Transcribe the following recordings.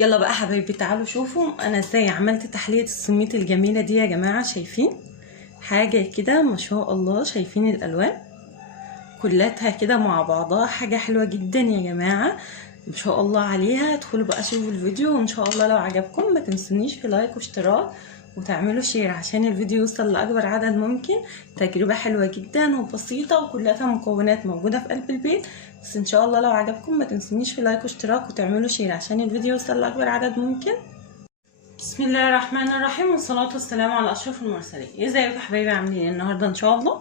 يلا بقى حبايبي تعالوا شوفوا انا ازاي عملت تحلية السميط الجميلة دي يا جماعة. شايفين حاجة كده ما شاء الله؟ شايفين الالوان كلها كده مع بعضها، حاجة حلوة جدا يا جماعة ما شاء الله عليها. ادخلوا بقى شوفوا الفيديو وان شاء الله لو عجبكم ما تنسونيش في لايك واشتراك وتعملوا شير عشان الفيديو يوصل لاكبر عدد ممكن. تجربة حلوة جدا وبسيطة وكلها مكونات موجودة في قلب البيت، بس ان شاء الله لو عجبكم ما تنسونيش في لايك واشتراك وتعملوا شير عشان الفيديو يوصل لاكبر عدد ممكن. بسم الله الرحمن الرحيم والصلاة والسلام على اشرف المرسلين. ازيكم يا حبايبي عاملين؟ النهارده ان شاء الله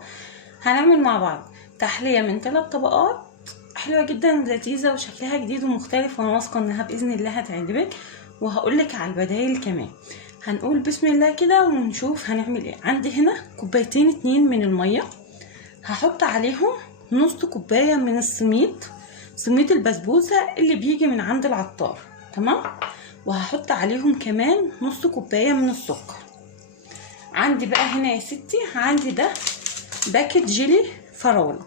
هنعمل مع بعض تحلية من 3 طبقات حلوة جدا لذيذة وشكلها جديد ومختلف، وانا واثقة انها باذن الله هتعجبك. وهقولك على البدايل كمان. هنقول بسم الله كده ونشوف هنعمل ايه. عندي هنا كوبايتين 2 من المية، هحط عليهم نص كوباية من سميد البسبوسة اللي بيجي من عند العطار، تمام. وهحط عليهم كمان نص كوباية من السكر. عندي بقى هنا يا ستي، عندي ده باكت جيلي فراولة.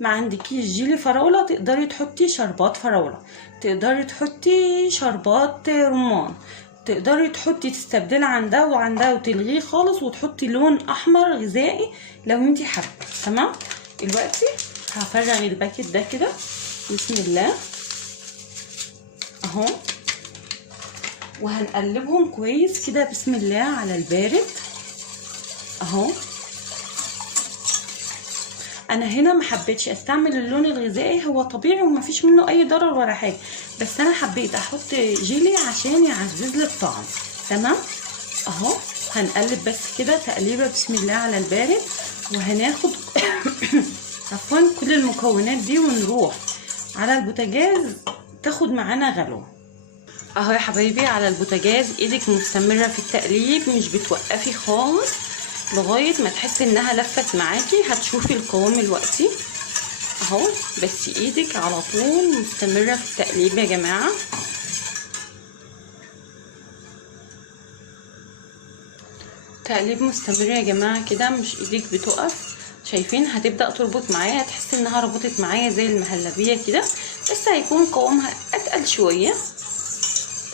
ما عندكيش جيلي فراولة تقدري تحطي شربات فراولة، تقدري تحطي شربات رمان، تقدري تحطي تستبدلي عن ده وعن ده وتلغيه خالص وتحطي لون احمر غذائي لو انتي حابه، تمام. دلوقتي هفرغ الباكت ده كده بسم الله اهو، وهنقلبهم كويس كده بسم الله على البارد اهو. انا هنا ما حبيتش استعمل اللون الغذائي، هو طبيعي ومفيش منه اي ضرر ولا حاجه، بس انا حبيت احط جيلي عشان يعزز لي الطعم، تمام اهو. هنقلب بس كده تقليبه بسم الله على البارد، وهناخد عفوا كل المكونات دي ونروح على البوتاجاز تاخد معانا غلو اهو يا حبايبي. على البوتاجاز ايدك مستمره في التقليب، مش بتوقفي خالص لغايه ما تحسي انها لفت معاكي. هتشوفي القوام دلوقتي اهو، بس ايدك على طول مستمره في التقليب يا جماعه. تقليب مستمر يا جماعه كده، مش ايدك بتقف. شايفين هتبدا تربط معايا، هتحسي انها ربطت معايا زي المهلبيه كده، بس هيكون قوامها اتقل شويه،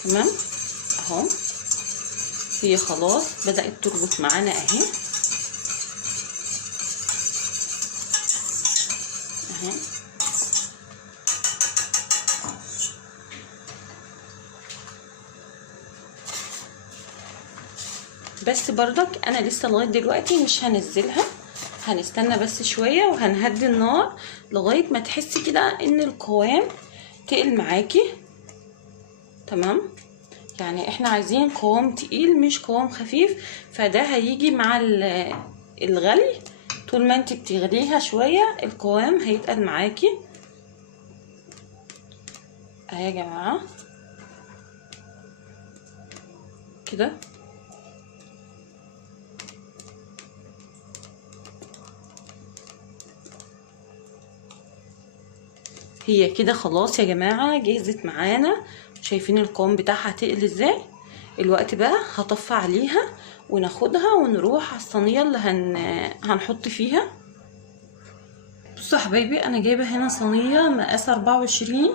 تمام اهو. هي خلاص بدات تربط معانا اهي اهي. بس برضك انا لسه لغايه دلوقتي مش هنزلها، هنستنى بس شويه وهنهدي النار لغايه ما تحسي كده ان القوام تقل معاكي، تمام. يعني احنا عايزين قوام تقيل مش قوام خفيف، فده هيجي مع الغلي. طول ما انت بتغليها شويه القوام هيتقل معاكي اهي يا جماعه كده. هي كده خلاص يا جماعه جهزت معانا. شايفين القوام بتاعها تقل ازاي؟ الوقت بقى هطفي عليها وناخدها ونروح على الصينيه اللي هنحط فيها. بصوا يا حبايبي، انا جايبه هنا صينيه مقاس 24،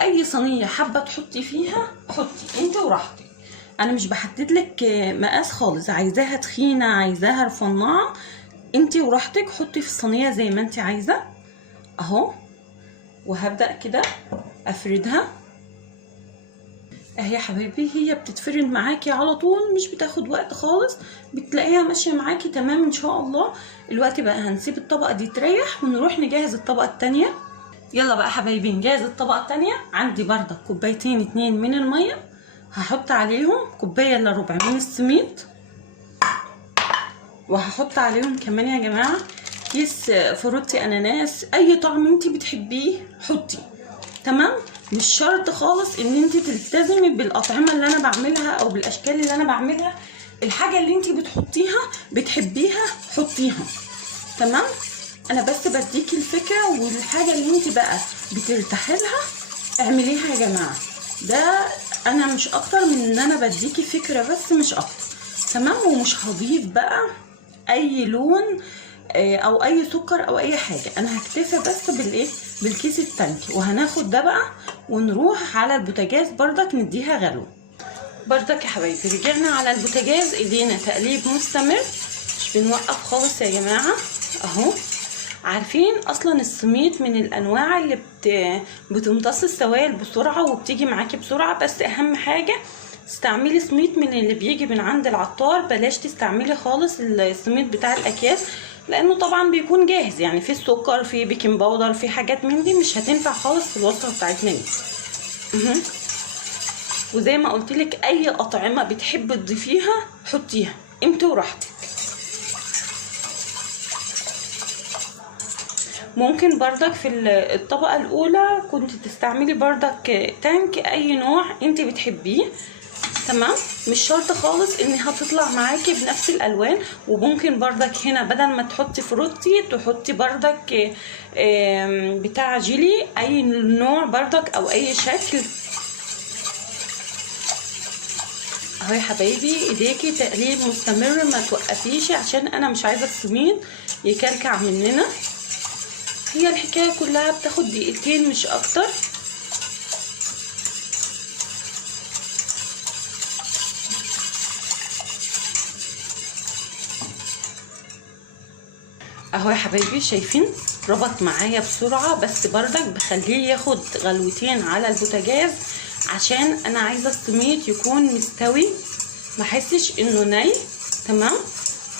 اي صينيه حابه تحطي فيها حطي انت وراحتك. انا مش بحدد لك مقاس خالص، عايزاها تخينه عايزاها رفيعه انت وراحتك، حطي في الصينيه زي ما انت عايزه اهو. وهبدا كده افردها اهي يا حبايبي. هي بتتفرد معاكي على طول، مش بتاخد وقت خالص، بتلاقيها ماشيه معاكي تمام ان شاء الله. الوقت بقى هنسيب الطبقه دي تريح ونروح نجهز الطبقه التانية. يلا بقى حبايبي نجهز الطبقه التانية. عندي برضه كوبايتين 2 من الميه، هحط عليهم كوبايه الا ربع من السميد، وهحط عليهم كمان يا جماعه كيس فروتي اناناس، اي طعم انت بتحبيه حطي، تمام. مش شرط خالص ان انت تلتزمي بالاطعمه اللي انا بعملها او بالاشكال اللي انا بعملها. الحاجه اللي انت بتحطيها بتحبيها حطيها، تمام. انا بس بديكي الفكره، والحاجه اللي انت بقى بترتاحي لها اعمليها يا جماعه. ده انا مش اكتر من ان انا بديكي فكره بس مش اكتر، تمام. ومش هضيف بقى اي لون او اي سكر او اي حاجه، انا هكتفي بس بالكيس التانك. وهناخد ده بقى ونروح على البوتاجاز بردك نديها غلو بردك يا حبايبي رجعنا على البوتاجاز، ايدينا تقليب مستمر، مش بنوقف خالص يا جماعه اهو. عارفين اصلا السميد من الانواع اللي بتمتص السوائل بسرعه وبتيجي معاكي بسرعه، بس اهم حاجه تستعملي سميد من اللي بيجي من عند العطار، بلاش تستعملي خالص السميد بتاع الاكياس، لانه طبعا بيكون جاهز، يعني في السكر، في بيكنج باودر، في حاجات من دي مش هتنفع خالص في الوصفه بتاعتنا دي. وزي ما قلت لك اي اطعمه بتحبي تضيفيها حطيها انت وراحتك. ممكن بردك في الطبقه الاولى كنت تستعملي بردك تانك اي نوع انت بتحبيه، تمام، مش شرط خالص انها تطلع معاكي بنفس الالوان. وممكن بردك هنا بدل ما تحطي فروتي تحطي بردك بتاع جيلي، اي نوع بردك او اي شكل اهو يا حبايبي. ايديكي تقليب مستمر ما توقفيش، عشان انا مش عايزه السميد يكلكع مننا. هي الحكايه كلها بتاخد دقيقتين مش اكتر. اهو يا حبايبي شايفين ربط معايا بسرعه، بس بردك بخليه ياخد غلوتين على البوتاجاز، عشان انا عايزه السميد يكون مستوي ما احسش انه ني، تمام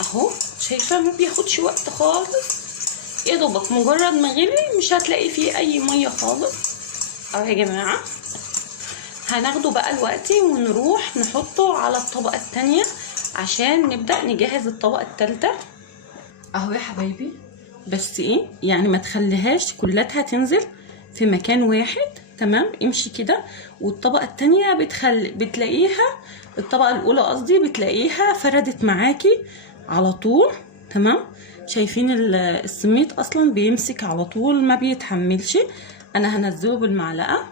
اهو. شايفه ما بياخدش وقت خالص، يا دوبك مجرد ما غلي مش هتلاقي فيه اي ميه خالص اهو يا جماعه. هناخده بقى دلوقتي ونروح نحطه على الطبقه التانية عشان نبدا نجهز الطبقه التالتة اهو يا حبايبي. بس ايه يعني ما تخليهاش كلها تنزل في مكان واحد، تمام، امشي كده. والطبقه التانية بتلاقيها، الطبقه الاولى قصدي، بتلاقيها فردت معاكي على طول، تمام. شايفين السميد اصلا بيمسك على طول ما بيتحملش. انا هنزله بالمعلقه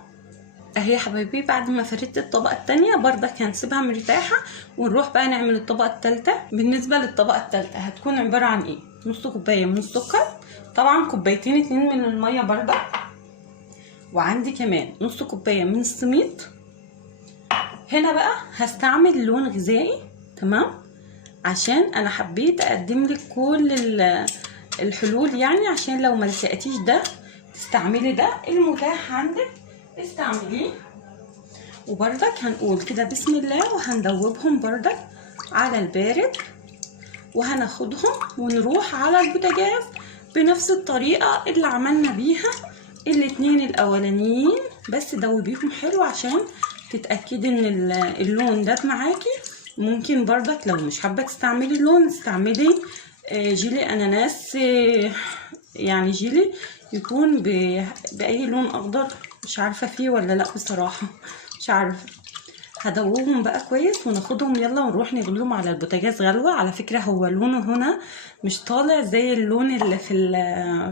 اهي يا حبايبي. بعد ما فردت الطبقه التانية بردك هنسيبها مرتاحه، ونروح بقى نعمل الطبقه التالتة. بالنسبه للطبقه التالتة هتكون عباره عن ايه؟ نص كوبايه من السكر، طبعا كوبايتين 2 من الميه بردك، وعندي كمان نص كوبايه من السميد. هنا بقى هستعمل لون غذائي، تمام، عشان انا حبيت اقدم لك كل الحلول، يعني عشان لو ما لقيتيش ده تستعملي ده، المتاح عندك استعمليه. وبردك هنقول كده بسم الله، وهندوبهم بردك على البارد، وهناخدهم ونروح على البوتاجاز بنفس الطريقه اللي عملنا بيها الاتنين الاولانيين، بس دوبيهم حلو عشان تتاكدي ان اللون ده معاكي. ممكن بردك لو مش حابه تستعملي اللون استعملي جيلي اناناس، يعني جيلي يكون باي لون اخضر، مش عارفه فيه ولا لا بصراحه، مش عارفه. هدوبهم بقى كويس وناخدهم يلا ونروح نغليهم على البوتاجاز غلوه. على فكره هو لونه هنا مش طالع زي اللون اللي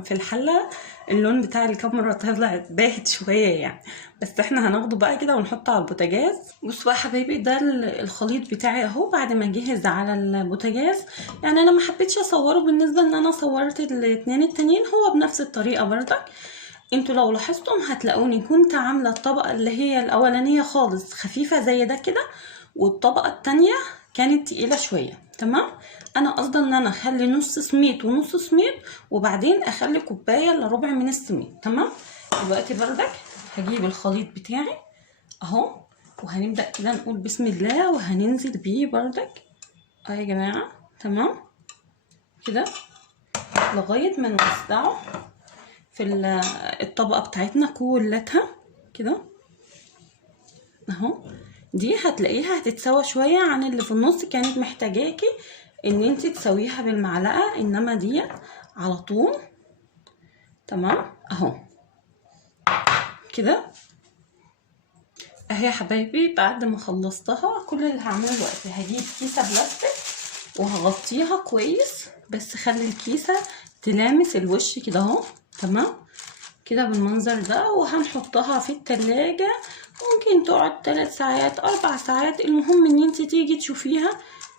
في الحله، اللون بتاع الكاميرا طلع باهت شويه يعني، بس احنا هناخده بقى كده ونحطه على البوتاجاز. بصوا بقى حبايبي ده الخليط بتاعي اهو بعد ما جهز على البوتاجاز. يعني انا ما حبيتش اصوره بالنسبه ان انا صورت الاتنين التانيين، هو بنفس الطريقه برضك. انتوا لو لاحظتم هتلاقوني كنت عامله الطبقه اللي هي الاولانيه خالص خفيفه زي ده كده، والطبقه التانية كانت تقيله شويه، تمام. انا قصدي ان انا اخلي نص سميد ونص سميد، وبعدين اخلي كوبايه الا ربع من السميد، تمام. دلوقتي بردك هجيب الخليط بتاعي اهو، وهنبدا كده نقول بسم الله، وهننزل بيه بردك اهو يا جماعه، تمام كده لغايه ما نوسعه في الطبقه بتاعتنا كلها كده اهو. دي هتلاقيها هتتسوى شويه عن اللي في النص، كانت محتاجاكي ان انت تسويها بالمعلقه، انما دي على طول، تمام اهو كده اهي يا حبايبي. بعد ما خلصتها كل اللي هعمله دلوقتي هجيب كيسه بلاستيك وهغطيها كويس، بس خلي الكيسه تلامس الوش كده اهو، تمام كده بالمنظر ده. وهنحطها في التلاجة، ممكن تقعد 3 ساعات 4 ساعات، المهم ان انت تيجي تشوفيها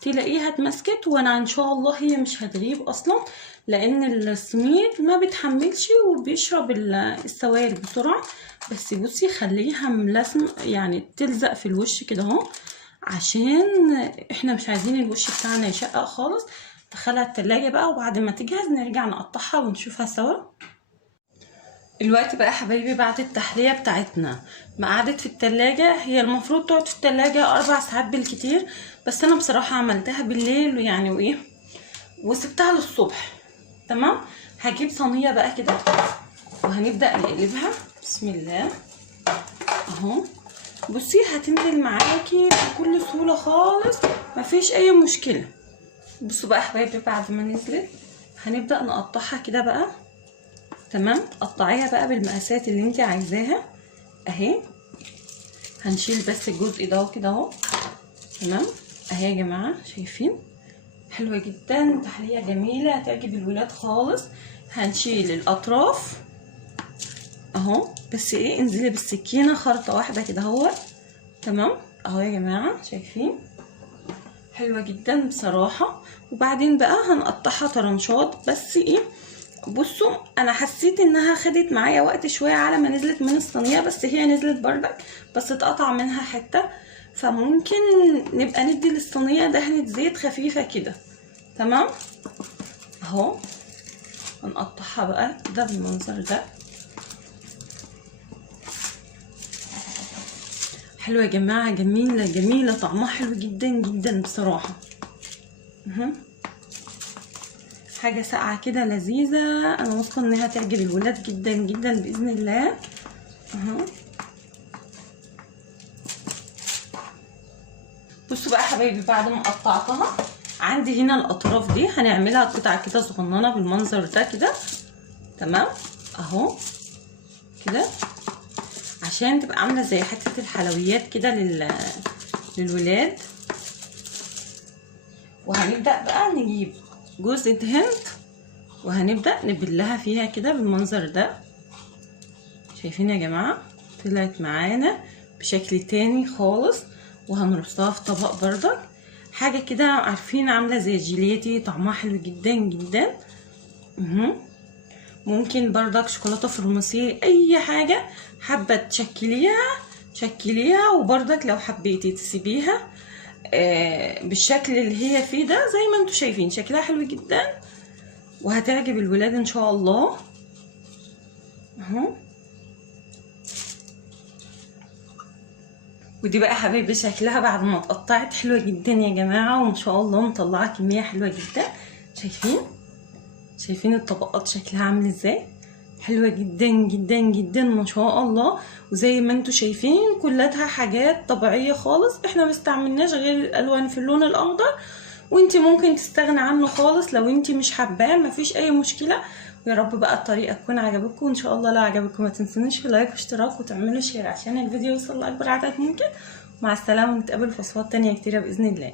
تلاقيها اتمسكت. وانا ان شاء الله هي مش هتغيب اصلا، لان السميد ما بتحملش وبيشرب السوائل بسرعه. بس بصي خليها ملازم يعني تلزق في الوش كده اهو، عشان احنا مش عايزين الوش بتاعنا يشقق خالص. ندخلها التلاجة بقى، وبعد ما تجهز نرجع نقطعها ونشوفها سوا. الوقت بقى حبايبي بعد التحلية بتاعتنا ما قعدت في التلاجة، هي المفروض تقعد في التلاجة 4 ساعات بالكتير، بس انا بصراحة عملتها بالليل يعني وايه وسبتها للصبح. تمام. هجيب صينية بقى كده وهنبدأ نقلبها. بسم الله. اهو بصي هتنزل معاكي بكل سهولة خالص، مفيش اي مشكلة. بصوا بقى حبايبي بعد ما نزلت هنبدأ نقطعها كده بقى. تمام. قطعيها بقى بالمقاسات اللي انت عايزاها اهي. هنشيل بس الجزء ده كده اهو. تمام اهي يا جماعه شايفين، حلوه جدا، تحليه جميله هتعجب الولاد خالص. هنشيل الاطراف اهو، بس ايه انزلي بالسكينه خرطه واحده كده اهو. تمام اهو يا جماعه شايفين، حلوه جدا بصراحه. وبعدين بقى هنقطعها طرنشات. بس ايه بصوا انا حسيت انها خدت معايا وقت شويه على ما نزلت من الصينيه، بس هي نزلت بردك، بس اتقطع منها حته، فممكن نبقى ندي للصينيه دهنه زيت خفيفه كده. تمام اهو. هنقطعها بقى كده بالمنظر ده. حلوه يا جماعه، جميله جميله، طعمها حلو جدا جدا بصراحه. حاجه ساقعه كده لذيذه، انا واثقه انها تعجب الولاد جدا جدا باذن الله. اهو بصوا بقى حبايبي بعد ما قطعتها عندي هنا الاطراف دي هنعملها قطع كده صغننه بالمنظر ده كده. تمام اهو كده عشان تبقى عامله زي حته الحلويات كده للولاد. وهنبدا بقى نجيب جوزة هند وهنبدأ نبلها فيها كده بالمنظر ده. شايفين يا جماعة طلعت معانا بشكل تاني خالص. وهنرصها في طبق بردك، حاجة كده عارفين عاملة زي الجيليتي، طعمها حلو جدا جدا. ممكن بردك شوكولاتة فرنسية، اي حاجة حابة تشكليها. وبردك لو حبيتي تسيبيها بالشكل اللي هي فيه ده زي ما انتوا شايفين شكلها حلو جدا وهتعجب الولاد ان شاء الله. اهو ودي بقى حبايبي شكلها بعد ما اتقطعت حلوه جدا يا جماعه، وان شاء الله مطلعه كميه حلوه جدا. شايفين الطبقات شكلها عامل ازاي، حلوه جدا جدا جدا ما شاء الله. وزي ما انتوا شايفين كلها حاجات طبيعيه خالص، احنا ما استعملناش غير الالوان في اللون الاخضر، وانتي ممكن تستغنى عنه خالص لو انتي مش حباه، مفيش اي مشكله. ويا رب بقى الطريقه تكون عجبتكم ان شاء الله. لو عجبكم ما تنسونيش في لايك واشتراك وتعملوا شير عشان الفيديو يوصل لاكبر عدد ممكن. مع السلامه، ونتقابل في وصفات تانية كتيره باذن الله.